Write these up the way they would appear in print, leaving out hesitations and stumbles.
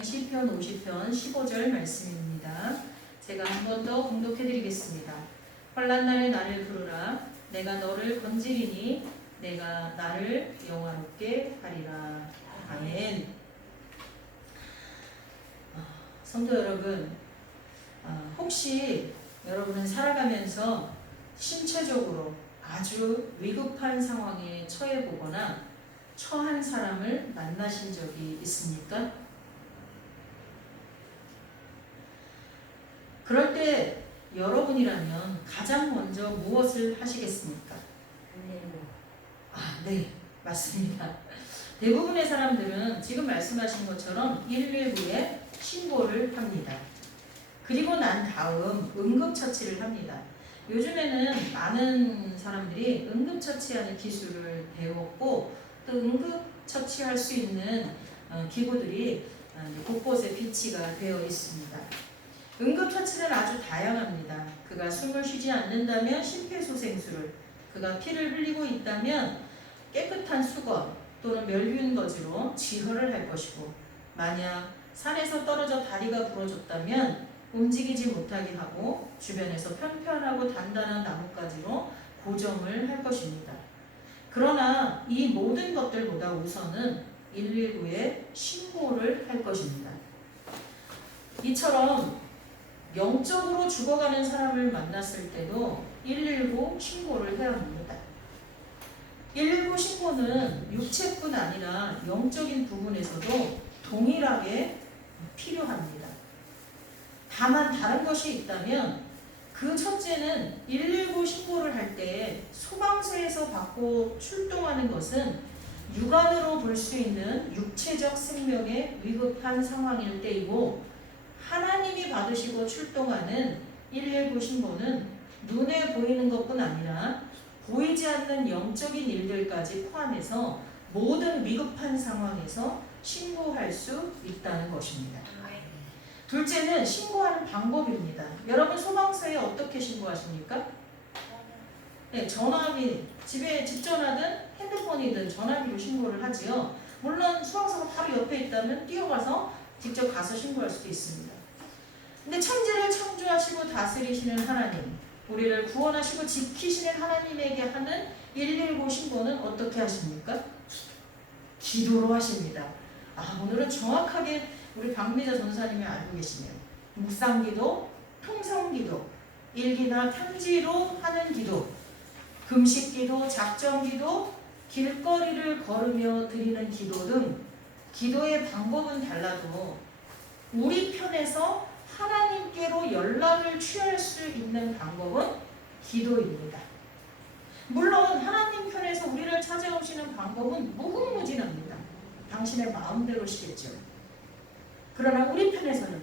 시편 50편 15절 말씀입니다. 제가 한 번 더 봉독해 드리겠습니다. 환난 날에 나를 부르라. 내가 너를 건지리니 내가 나를 영화롭게 하리라. 아멘. 성도 여러분, 혹시 여러분은 살아가면서 신체적으로 아주 위급한 상황에 처해 보거나 처한 사람을 만나신 적이 있습니까? 그럴 때 여러분이라면 가장 먼저 무엇을 하시겠습니까? 네, 맞습니다. 대부분의 사람들은 지금 말씀하신 것처럼 119에 신고를 합니다. 그리고 난 다음 응급처치를 합니다. 요즘에는 많은 사람들이 응급처치하는 기술을 배웠고 또 응급처치할 수 있는 기구들이 곳곳에 비치가 되어 있습니다. 응급처치는 아주 다양합니다. 그가 숨을 쉬지 않는다면 심폐소생술을, 그가 피를 흘리고 있다면 깨끗한 수건 또는 멸균거즈로 지혈을 할 것이고, 만약 산에서 떨어져 다리가 부러졌다면 움직이지 못하게 하고 주변에서 편편하고 단단한 나뭇가지로 고정을 할 것입니다. 그러나 이 모든 것들보다 우선은 119에 신고를 할 것입니다. 이처럼 영적으로 죽어가는 사람을 만났을 때도 119 신고를 해야 합니다. 119 신고는 육체뿐 아니라 영적인 부분에서도 동일하게 필요합니다. 다만 다른 것이 있다면 그 첫째는 119 신고를 할 때 소방서에서 받고 출동하는 것은 육안으로 볼 수 있는 육체적 생명의 위급한 상황일 때이고, 하나님이 받으시고 출동하는 119 신고는 눈에 보이는 것뿐 아니라 보이지 않는 영적인 일들까지 포함해서 모든 위급한 상황에서 신고할 수 있다는 것입니다. 둘째는 신고하는 방법입니다. 여러분 소방서에 어떻게 신고하십니까? 네, 전화기, 집에 집전화든 핸드폰이든 전화기로 신고를 하지요. 물론 소방서가 바로 옆에 있다면 뛰어가서 직접 가서 신고할 수도 있습니다. 근데 천지를 창조하시고 다스리시는 하나님, 우리를 구원하시고 지키시는 하나님에게 하는 119 신고는 어떻게 하십니까? 기도로 하십니다. 오늘은 정확하게 우리 박미자 전사님이 알고 계시네요. 묵상기도, 통성기도, 일기나 편지로 하는 기도, 금식기도, 작정기도, 길거리를 걸으며 드리는 기도 등 기도의 방법은 달라도 우리 편에서 하나님께로 연락을 취할 수 있는 방법은 기도입니다. 물론 하나님 편에서 우리를 찾아오시는 방법은 무궁무진합니다. 당신의 마음대로시겠죠. 그러나 우리 편에서는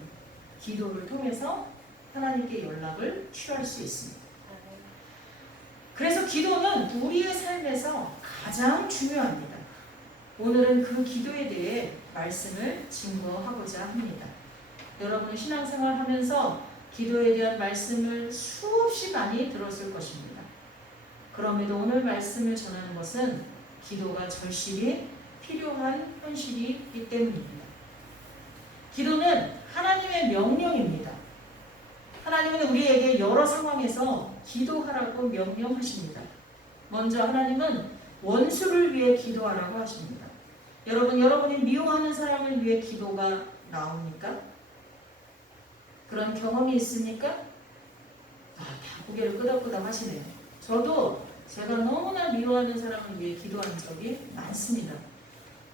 기도를 통해서 하나님께 연락을 취할 수 있습니다. 그래서 기도는 우리의 삶에서 가장 중요합니다. 오늘은 그 기도에 대해 말씀을 증거하고자 합니다. 여러분은 신앙생활 하면서 기도에 대한 말씀을 수없이 많이 들었을 것입니다. 그럼에도 오늘 말씀을 전하는 것은 기도가 절실히 필요한 현실이기 때문입니다. 기도는 하나님의 명령입니다. 하나님은 우리에게 여러 상황에서 기도하라고 명령하십니다. 먼저 하나님은 원수를 위해 기도하라고 하십니다. 여러분이 미워하는 사람을 위해 기도가 나옵니까? 그런 경험이 있습니까? 다 고개를 끄덕끄덕 하시네요. 저도 제가 너무나 미워하는 사람을 위해 기도한 적이 많습니다.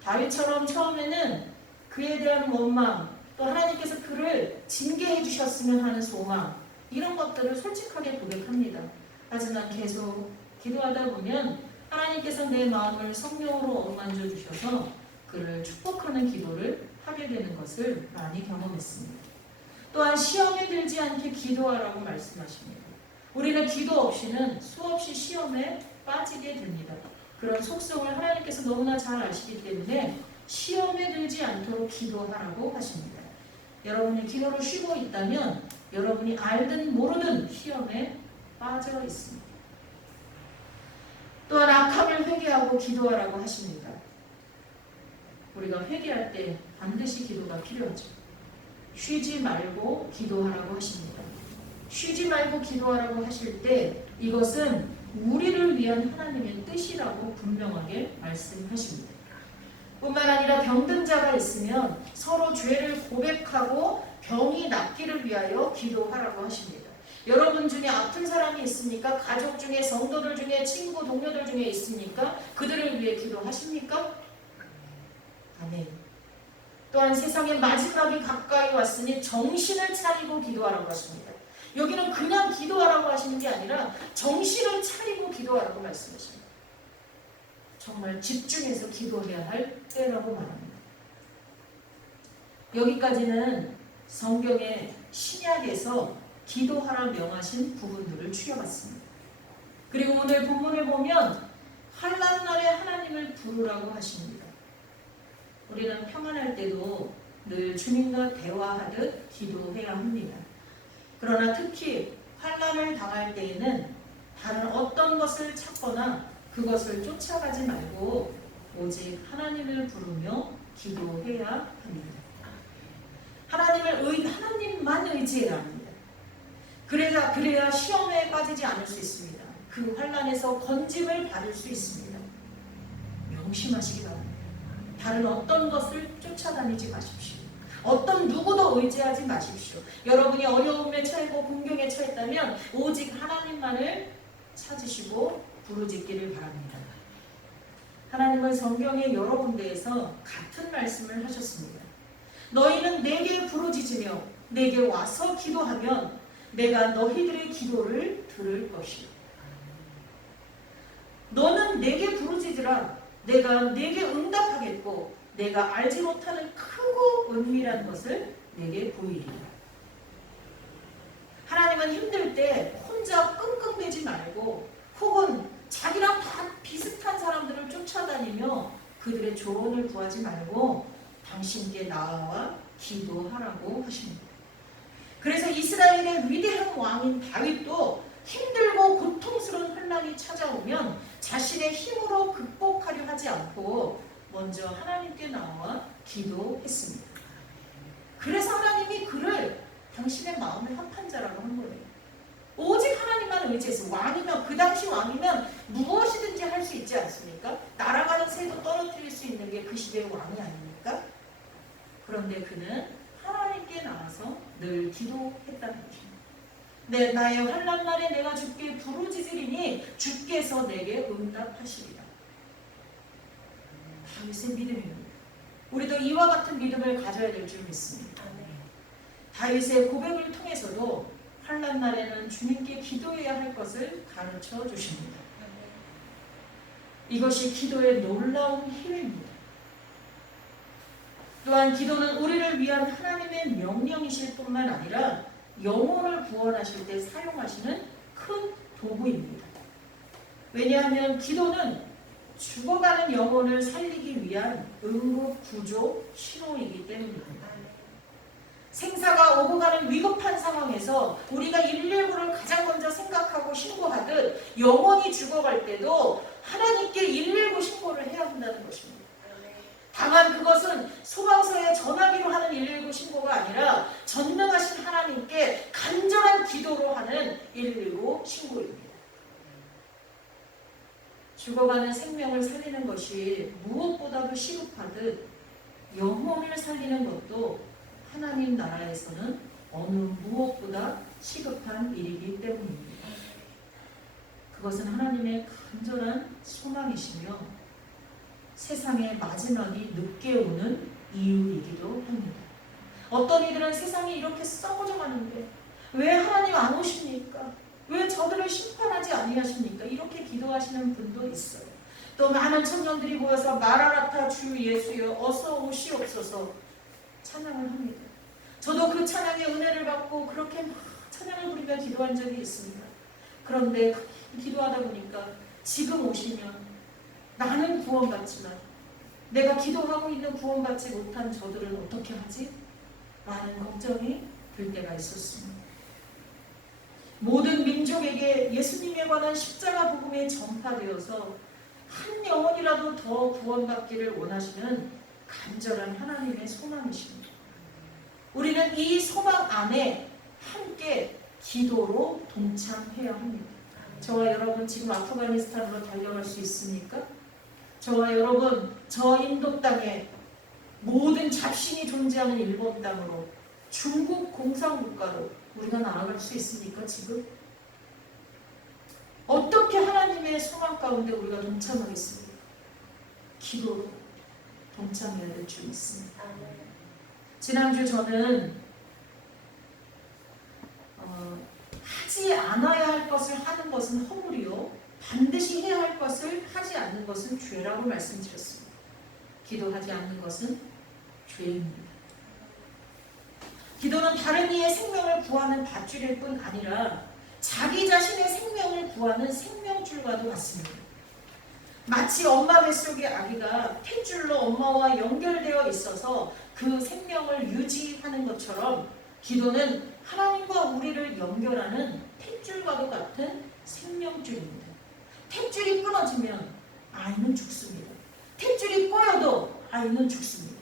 다윗처럼 처음에는 그에 대한 원망, 또 하나님께서 그를 징계해 주셨으면 하는 소망, 이런 것들을 솔직하게 고백합니다. 하지만 계속 기도하다 보면 하나님께서 내 마음을 성령으로 어루만져 주셔서 그를 축복하는 기도를 하게 되는 것을 많이 경험했습니다. 또한 시험에 들지 않게 기도하라고 말씀하십니다. 우리는 기도 없이는 수없이 시험에 빠지게 됩니다. 그런 속성을 하나님께서 너무나 잘 아시기 때문에 시험에 들지 않도록 기도하라고 하십니다. 여러분이 기도를 쉬고 있다면 여러분이 알든 모르든 시험에 빠져 있습니다. 또한 악함을 회개하고 기도하라고 하십니다. 우리가 회개할 때 반드시 기도가 필요하죠. 쉬지 말고 기도하라고 하십니다. 쉬지 말고 기도하라고 하실 때 이것은 우리를 위한 하나님의 뜻이라고 분명하게 말씀하십니다. 뿐만 아니라 병든 자가 있으면 서로 죄를 고백하고 병이 낫기를 위하여 기도하라고 하십니다. 여러분 중에 아픈 사람이 있습니까? 가족 중에, 성도들 중에, 친구, 동료들 중에 있습니까? 그들을 위해 기도하십니까? 아멘. 또한 세상의 마지막이 가까이 왔으니 정신을 차리고 기도하라고 하십니다. 여기는 그냥 기도하라고 하시는 게 아니라 정신을 차리고 기도하라고 말씀하십니다. 정말 집중해서 기도해야 할 때라고 말합니다. 여기까지는 성경의 신약에서 기도하라 명하신 부분들을 추려봤습니다. 그리고 오늘 본문을 보면 환난 날에 하나님을 부르라고 하십니다. 우리는 평안할 때도 늘 주님과 대화하듯 기도해야 합니다. 그러나 특히 환난을 당할 때에는 다른 어떤 것을 찾거나 그것을 쫓아가지 말고 오직 하나님을 부르며 기도해야 합니다. 하나님만 의지해야 합니다. 그래야 시험에 빠지지 않을 수 있습니다. 그 환난에서 건짐을 받을 수 있습니다. 명심하시기 바랍니다. 다른 어떤 것을 쫓아다니지 마십시오. 어떤 누구도 의지하지 마십시오. 여러분이 어려움에 처했고 공경에 처했다면 오직 하나님만을 찾으시고 부르짖기를 바랍니다. 하나님은 성경의 여러 군데에서 같은 말씀을 하셨습니다. 너희는 내게 부르짖으며 내게 와서 기도하면 내가 너희들의 기도를 들을 것이요. 너는 내게 부르짖으라. 내가 내게 응답하겠고 내가 알지 못하는 크고 은밀한 것을 내게 보이리라. 하나님은 힘들 때 혼자 끙끙대지 말고 혹은 자기랑 다 비슷한 사람들을 쫓아다니며 그들의 조언을 구하지 말고 당신께 나아와 기도하라고 하십니다. 그래서 이스라엘의 위대한 왕인 다윗도 힘들고 고통스러운 환난이 찾아오면 자신의 힘으로 극복하려 하지 않고 먼저 하나님께 나와 기도했습니다. 그래서 하나님이 그를 당신의 마음의 합판자라고 한 거예요. 오직 하나님만 의지해서 왕이면 그 당시 왕이면 무엇이든지 할 수 있지 않습니까? 날아가는 새도 떨어뜨릴 수 있는 게 그 시대의 왕이 아닙니까? 그런데 그는 하나님께 나와서 늘 기도했다는 것입니다. 나의 환난 날에 내가 주께 부르짖으리니 주께서 내게 응답하시리라. 다윗의 믿음입니다. 우리도 이와 같은 믿음을 가져야 될 줄 믿습니다. 다윗의 고백을 통해서도 환난 날에는 주님께 기도해야 할 것을 가르쳐 주십니다. 이것이 기도의 놀라운 힘입니다. 또한 기도는 우리를 위한 하나님의 명령이실 뿐만 아니라 영혼을 구원하실 때 사용하시는 큰 도구입니다. 왜냐하면 기도는 죽어가는 영혼을 살리기 위한 응급 구조 신호이기 때문입니다. 생사가 오고 가는 위급한 상황에서 우리가 119를 가장 먼저 생각하고 신고하듯 영혼이 죽어갈 때도 하나님께 119 신고를 해야 한다는 것입니다. 다만 그것은 소방서에 전화기로 하는 119 신고가 아니라 전능하신 하나님께 간절한 기도로 하는 119 신고입니다. 죽어가는 생명을 살리는 것이 무엇보다도 시급하듯 영혼을 살리는 것도 하나님 나라에서는 어느 무엇보다 시급한 일이기 때문입니다. 그것은 하나님의 간절한 소망이시며 세상의 마지막이 늦게 오는 이유이기도 합니다. 어떤 이들은 세상이 이렇게 썩어져 가는데 왜 하나님 안 오십니까? 왜 저들을 심판하지 아니하십니까? 이렇게 기도하시는 분도 있어요. 또 많은 청년들이 모여서 마라나타 주 예수여 어서 오시옵소서 찬양을 합니다. 저도 그 찬양의 은혜를 받고 그렇게 막 찬양을 부르며 기도한 적이 있습니다. 그런데 기도하다 보니까 지금 오시면 나는 구원받지만 내가 기도하고 있는 구원받지 못한 저들은 어떻게 하지? 많은 걱정이 들 때가 있었습니다. 모든 민족에게 예수님에 관한 십자가 복음이 전파되어서 한 영혼이라도 더 구원받기를 원하시는 간절한 하나님의 소망이십니다. 우리는 이 소망 안에 함께 기도로 동참해야 합니다. 저와 여러분 지금 아프가니스탄으로 달려갈 수 있습니까? 저와 여러분 저 인도 땅에 모든 잡신이 존재하는 일본 땅으로 중국 공산국가로 우리가 나아갈 수 있습니까? 지금? 어떻게 하나님의 소망 가운데 우리가 동참하겠습니까? 기도로 동참해야 될 줄 믿습니다. 지난주 저는 하지 않아야 할 것을 하는 것은 허물이요 반드시 해야 할 것을 하지 않는 것은 죄라고 말씀드렸습니다. 기도하지 않는 것은 죄입니다. 기도는 다른 이의 생명을 구하는 밧줄일 뿐 아니라 자기 자신의 생명을 구하는 생명줄과도 같습니다. 마치 엄마 뱃속의 아기가 탯줄로 엄마와 연결되어 있어서 그 생명을 유지하는 것처럼 기도는 하나님과 우리를 연결하는 탯줄과도 같은 생명줄입니다. 탯줄이 끊어지면 아이는 죽습니다. 탯줄이 꼬여도 아이는 죽습니다.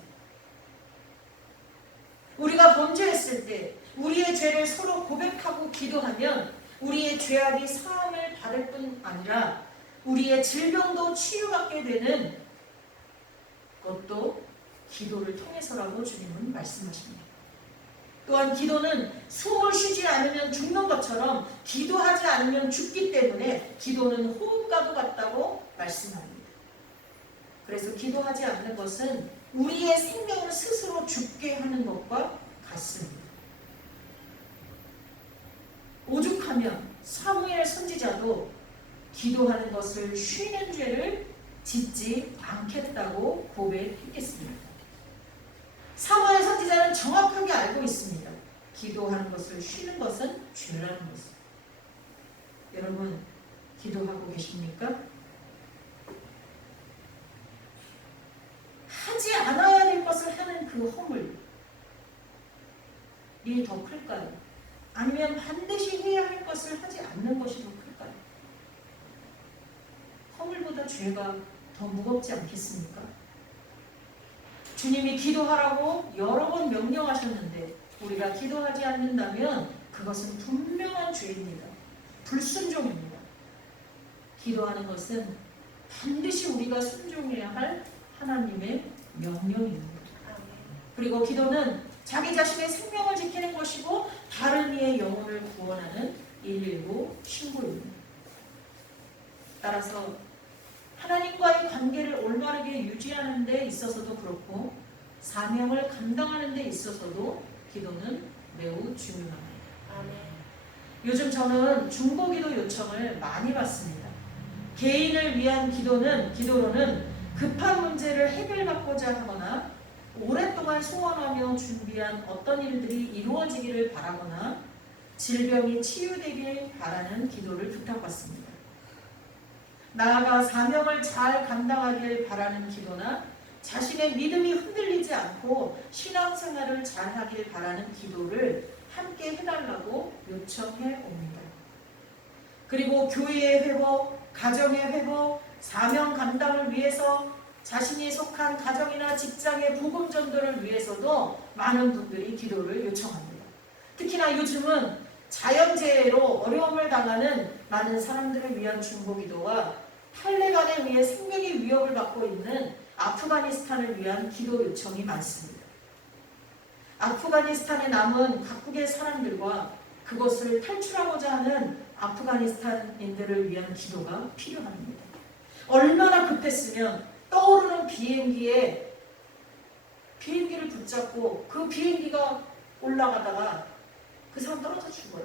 우리가 범죄했을 때 우리의 죄를 서로 고백하고 기도하면 우리의 죄악이 사함을 받을 뿐 아니라 우리의 질병도 치유받게 되는 것도 기도를 통해서라고 주님은 말씀하십니다. 또한 기도는 숨을 쉬지 않으면 죽는 것처럼 기도하지 않으면 죽기 때문에 기도는 호흡과도 같다고 말씀합니다. 그래서 기도하지 않는 것은 우리의 생명을 스스로 죽게 하는 것과 같습니다. 오죽하면 사무엘 선지자도 기도하는 것을 쉬는 죄를 짓지 않겠다고 고백했겠습니다. 사무엘 선지자는 정확하게 알고 있습니다. 기도하는 것을 쉬는 것은 죄라는 것을. 여러분 기도하고 계십니까? 하지 않아야 될 것을 하는 그 허물이 더 클까요? 아니면 반드시 해야 할 것을 하지 않는 것이 더 클까요? 허물보다 죄가 더 무겁지 않겠습니까? 주님이 기도하라고 여러 번 명령하셨는데 우리가 기도하지 않는다면 그것은 분명한 죄입니다. 불순종입니다. 기도하는 것은 반드시 우리가 순종해야 할 하나님의 명령입니다. 그리고 기도는 자기 자신의 생명을 지키는 것이고 다른 이의 영혼을 구원하는 119 신고입니다. 따라서 하나님과의 관계를 올바르게 유지하는 데 있어서도 그렇고 사명을 감당하는 데 있어서도 기도는 매우 중요합니다. 요즘 저는 중보기도 요청을 많이 받습니다. 개인을 위한 기도로는 급한 문제를 해결받고자 하거나 오랫동안 소원하며 준비한 어떤 일들이 이루어지기를 바라거나 질병이 치유되길 바라는 기도를 부탁받습니다. 나아가 사명을 잘 감당하길 바라는 기도나 자신의 믿음이 흔들리지 않고 신앙생활을 잘하길 바라는 기도를 함께 해달라고 요청해 옵니다. 그리고 교회의 회복, 가정의 회복, 사명 감당을 위해서 자신이 속한 가정이나 직장의 복음 전도를 위해서도 많은 분들이 기도를 요청합니다. 특히나 요즘은 자연재해로 어려움을 당하는 많은 사람들을 위한 중보기도와 탈레반에 의해 생명의 위협을 받고 있는 아프가니스탄을 위한 기도 요청이 많습니다. 아프가니스탄에 남은 각국의 사람들과 그것을 탈출하고자 하는 아프가니스탄인들을 위한 기도가 필요합니다. 얼마나 급했으면 떠오르는 비행기를 붙잡고 그 비행기가 올라가다가 그 사람 떨어져 죽어요.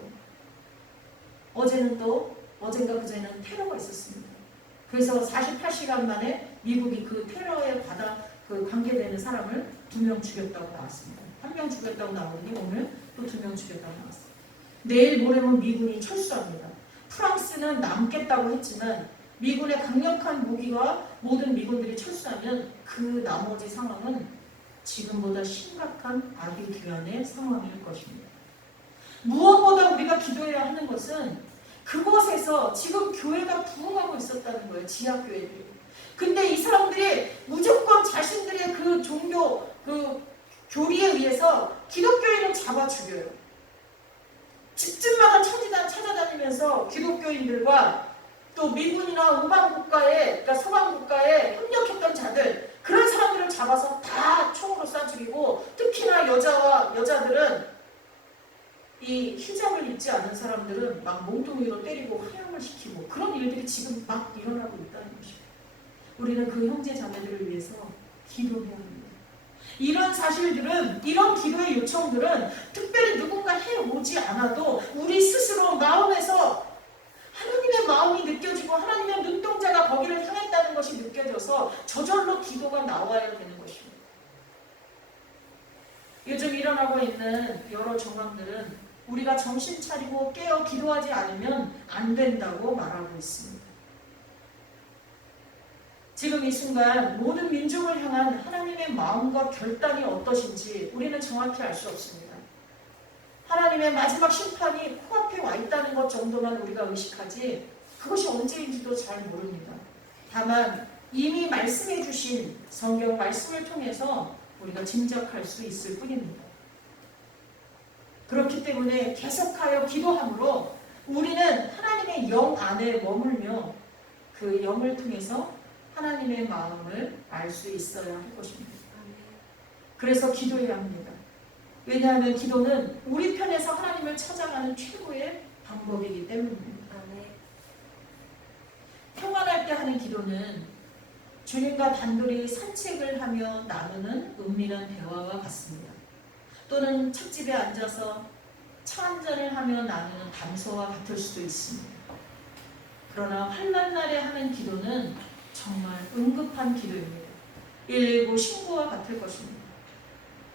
어젠가 그제는 테러가 있었습니다. 그래서 48시간 만에 미국이 그 테러에 관계되는 사람을 2명 죽였다고 나왔습니다. 1명 죽였다고 나오더니 오늘 또 2명 죽였다고 나왔습니다. 내일 모레면 미군이 철수합니다. 프랑스는 남겠다고 했지만 미군의 강력한 무기와 모든 미군들이 철수하면 그 나머지 상황은 지금보다 심각한 아비규환의 상황일 것입니다. 무엇보다 우리가 기도해야 하는 것은 그곳에서 지금 교회가 부흥하고 있었다는 거예요. 지하교회들이. 근데 이 사람들이 무조건 자신들의 그 종교, 그 교리에 의해서 기독교인을 잡아 죽여요. 집집마다 찾아다니면서 기독교인들과 또 미군이나 우방 국가에, 그러니까 서방 국가에 협력했던 자들, 그런 사람들을 잡아서 다 총으로 쏴 죽이고, 특히나 여자들은 이 히잡을 입지 않은 사람들은 막 몸뚱이로 때리고 화형을 시키고, 그런 일들이 지금 막 일어나고 있다는 것입니다. 우리는 그 형제 자매들을 위해서 기도해야 합니다. 이런 사실들은, 이런 기도의 요청들은 특별히 누군가 해오지 않아도 우리 스스로 마음에서 하나님의 마음이 느껴지고 하나님의 눈동자가 거기를 향했다는 것이 느껴져서 저절로 기도가 나와야 되는 것입니다. 요즘 일어나고 있는 여러 정황들은 우리가 정신 차리고 깨어 기도하지 않으면 안 된다고 말하고 있습니다. 지금 이 순간 모든 민족을 향한 하나님의 마음과 결단이 어떠신지 우리는 정확히 알 수 없습니다. 하나님의 마지막 심판이 코앞에 와 있다는 것 정도만 우리가 의식하지 그것이 언제인지도 잘 모릅니다. 다만 이미 말씀해 주신 성경 말씀을 통해서 우리가 짐작할 수 있을 뿐입니다. 그렇기 때문에 계속하여 기도함으로 우리는 하나님의 영 안에 머물며 그 영을 통해서 하나님의 마음을 알 수 있어야 할 것입니다. 그래서 기도해야 합니다. 왜냐하면 기도는 우리 편에서 하나님을 찾아가는 최고의 방법이기 때문입니다. 평안할 때 하는 기도는 주님과 단둘이 산책을 하며 나누는 은밀한 대화와 같습니다. 또는 찻집에 앉아서 차 한잔을 하며 나누는 담소와 같을 수도 있습니다. 그러나 환난 날에 하는 기도는 정말 응급한 기도입니다. 119 신고와 같을 것입니다.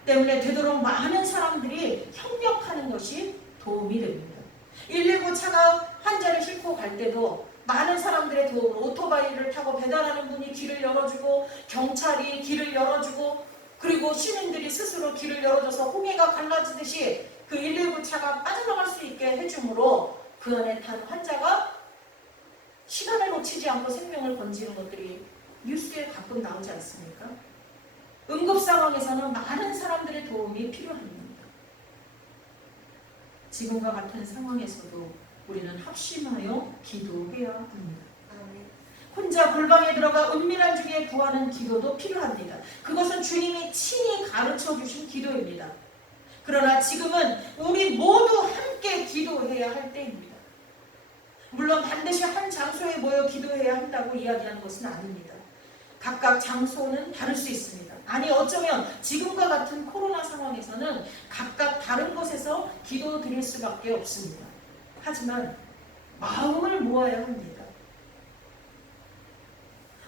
때문에 되도록 많은 사람들이 협력하는 것이 도움이 됩니다. 119 차가 환자를 싣고 갈 때도 많은 사람들의 도움으로 오토바이를 타고 배달하는 분이 길을 열어주고, 경찰이 길을 열어주고, 그리고 시민들이 스스로 길을 열어줘서 홍해가 갈라지듯이 그 119 차가 빠져나갈 수 있게 해줌으로 그 안에 탄 환자가 시간을 놓치지 않고 생명을 건지는 것들이 뉴스에 가끔 나오지 않습니까? 응급 상황에서는 많은 사람들의 도움이 필요합니다. 지금과 같은 상황에서도 우리는 합심하여 기도해야 합니다. 혼자 골방에 들어가 은밀한 중에 구하는 기도도 필요합니다. 그것은 주님이 친히 가르쳐 주신 기도입니다. 그러나 지금은 우리 모두 함께 기도해야 할 때입니다. 물론 반드시 한 장소에 모여 기도해야 한다고 이야기하는 것은 아닙니다. 각각 장소는 다를 수 있습니다. 아니 어쩌면 지금과 같은 코로나 상황에서는 각각 다른 곳에서 기도 드릴 수밖에 없습니다. 하지만 마음을 모아야 합니다.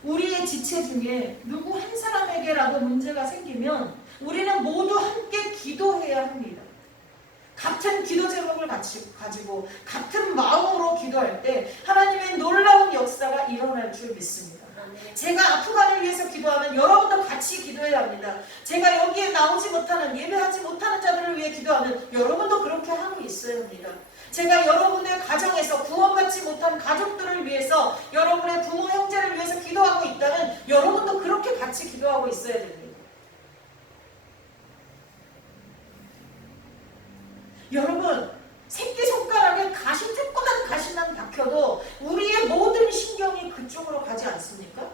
우리의 지체 중에 누구 한 사람에게라도 문제가 생기면 우리는 모두 함께 기도해야 합니다. 같은 기도 제목을 가지고 같은 마음으로 기도할 때 하나님의 놀라운 역사가 일어날 줄 믿습니다. 제가 아프간을 위해서 기도하면 여러분도 같이 기도해야 합니다. 제가 여기에 나오지 못하는, 예배하지 못하는 자들을 위해 기도하면 여러분도 그렇게 하고 있어야 합니다. 제가 여러분의 가정에서 구원받지 못한 가족들을 위해서, 여러분의 부모 형제를 위해서 기도하고 있다면 여러분도 그렇게 같이 기도하고 있어야 됩니다. 여러분, 새끼손가락에 가시, 조그만 가시만 박혀도 우리의 모든 신경이 그쪽으로 가지 않습니까?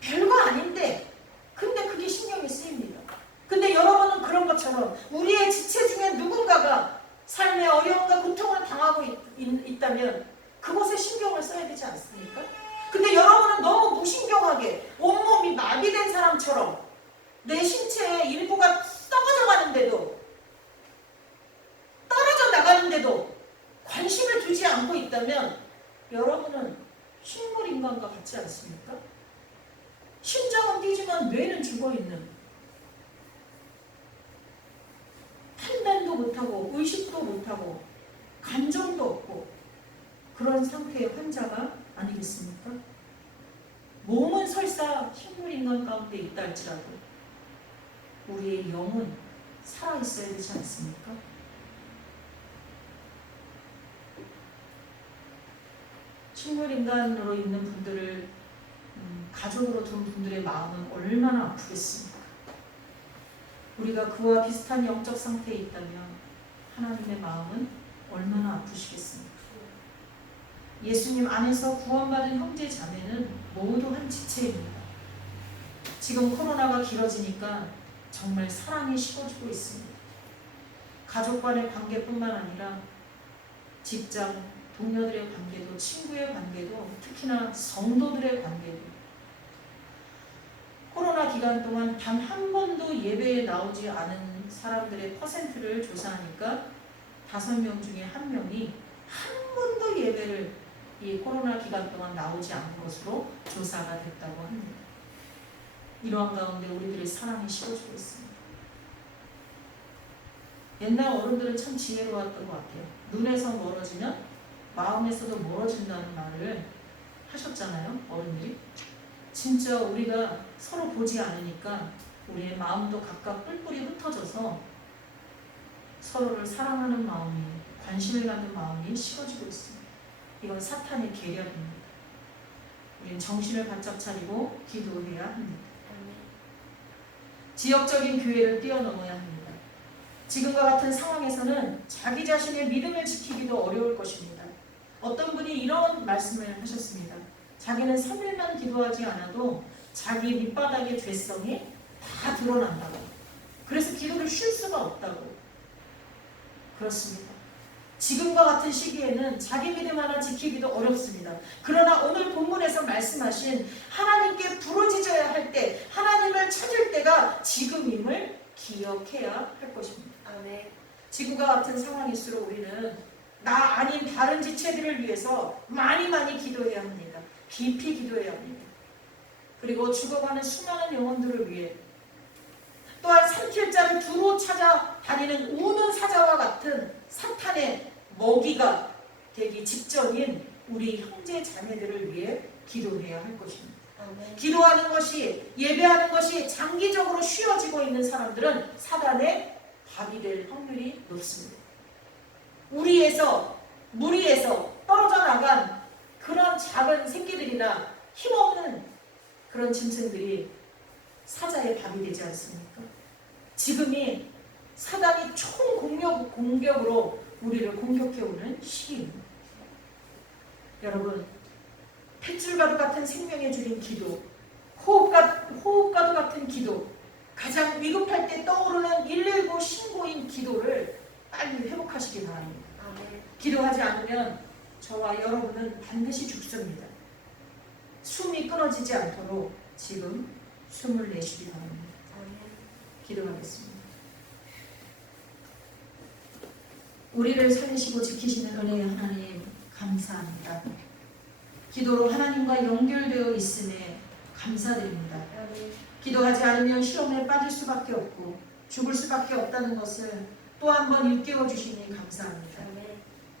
별거 아닌데 근데 그게 신경이 쓰입니다. 근데 여러분은 그런 것처럼 우리의 지체 중에 누군가가 삶의 어려움과 고통을 당하고 있다면 그것에 신경을 써야 되지 않습니까? 근데 여러분은 너무 무신경하게 온몸이 마비된 사람처럼 내 신체의 일부가 썩어져 가는데도, 떨어져 나가는데도 관심을 두지 않고 있다면 여러분은 식물인간과 같지 않습니까? 심장은 뛰지만 뇌는 죽어있는, 판단도 못하고 의식도 못하고 감정도 없고 그런 상태의 환자가 아니겠습니까? 몸은 설사 식물인간 가운데 있다 할지라도 우리의 영은 살아있어야 되지 않습니까? 식물인간으로 있는 분들을 가족으로 둔 분들의 마음은 얼마나 아프겠습니까? 우리가 그와 비슷한 영적 상태에 있다면 하나님의 마음은 얼마나 아프시겠습니까? 예수님 안에서 구원받은 형제 자매는 모두 한 지체입니다. 지금 코로나가 길어지니까 정말 사랑이 식어지고 있습니다. 가족 간의 관계뿐만 아니라 직장, 동료들의 관계도, 친구의 관계도, 특히나 성도들의 관계도. 코로나 기간 동안 단 한 번도 예배에 나오지 않은 사람들의 퍼센트를 조사하니까 5명 중에 1명이 한 번도 예배를 이 코로나 기간 동안 나오지 않은 것으로 조사가 됐다고 합니다. 이러한 가운데 우리들의 사랑이 식어지고 있습니다. 옛날 어른들은 참 지혜로웠던 것 같아요. 눈에서 멀어지면 마음에서도 멀어진다는 말을 하셨잖아요, 어른들이. 진짜 우리가 서로 보지 않으니까 우리의 마음도 각각 뿔뿔이 흩어져서 서로를 사랑하는 마음이, 관심을 갖는 마음이 식어지고 있습니다. 이건 사탄의 계략입니다. 우리는 정신을 바짝 차리고 기도해야 합니다. 지역적인 교회를 뛰어넘어야 합니다. 지금과 같은 상황에서는 자기 자신의 믿음을 지키기도 어려울 것입니다. 어떤 분이 이런 말씀을 하셨습니다. 자기는 3일만 기도하지 않아도 자기 밑바닥의 죄성이 다 드러난다고. 그래서 기도를 쉴 수가 없다고. 그렇습니다. 지금과 같은 시기에는 자기 믿음 하나 지키기도 어렵습니다. 그러나 오늘 본문에서 말씀하신 하나님께 부르짖어야 할 때, 하나님을 찾을 때가 지금임을 기억해야 할 것입니다. 아멘. 지금과 같은 상황일수록 우리는 나 아닌 다른 지체들을 위해서 많이 기도해야 합니다. 깊이 기도해야 합니다. 그리고 죽어가는 수많은 영혼들을 위해, 또한 삼킬 자를 두루 찾아다니는 우는 사자와 같은 사탄의 먹이가 되기 직전인 우리 형제 자매들을 위해 기도해야 할 것입니다. 아멘. 기도하는 것이, 예배하는 것이 장기적으로 쉬어지고 있는 사람들은 사단의 밥이 될 확률이 높습니다. 무리에서 떨어져 나간 그런 작은 새끼들이나 힘없는 그런 짐승들이 사자의 밥이 되지 않습니까? 지금이 사단이 공격으로 우리를 공격해오는 시기입니다. 여러분, 핏줄과도 같은 생명의 줄인 기도, 호흡과도 같은 기도, 가장 위급할 때 떠오르는 119 신고인 기도를 빨리 회복하시기 바랍니다. 아멘. 기도하지 않으면 저와 여러분은 반드시 죽습니다. 숨이 끊어지지 않도록 지금 숨을 내쉬기 바랍니다. 아멘. 기도하겠습니다. 우리를 살리시고 지키시는 은혜의 하나님, 감사합니다. 기도로 하나님과 연결되어 있음에 감사드립니다. 아멘. 기도하지 않으면 시험에 빠질 수밖에 없고 죽을 수밖에 없다는 것을 또 한 번 일깨워 주시니 감사합니다. 아멘.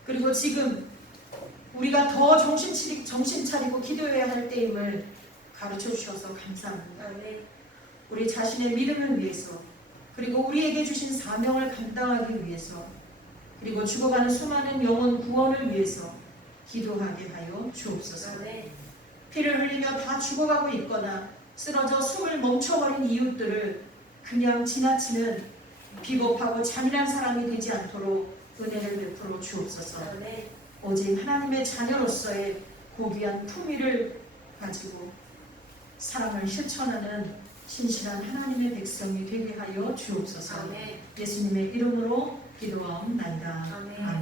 그리고 지금 우리가 더 정신 차리고 기도해야 할 때임을 가르쳐 주셔서 감사합니다. 아멘. 우리 자신의 믿음을 위해서, 그리고 우리에게 주신 사명을 감당하기 위해서, 그리고 죽어가는 수많은 영혼 구원을 위해서 기도하게 하여 주옵소서. 아멘. 피를 흘리며 다 죽어가고 있거나 쓰러져 숨을 멈춰버린 이웃들을 그냥 지나치는 비겁하고 잔인한 사람이 되지 않도록 은혜를 베풀어 주옵소서. 아멘. 오직 하나님의 자녀로서의 고귀한 품위를 가지고 사랑을 실천하는 신실한 하나님의 백성이 되게 하여 주옵소서. 아멘. 예수님의 이름으로 기도하옵나이다. 아멘. 아멘.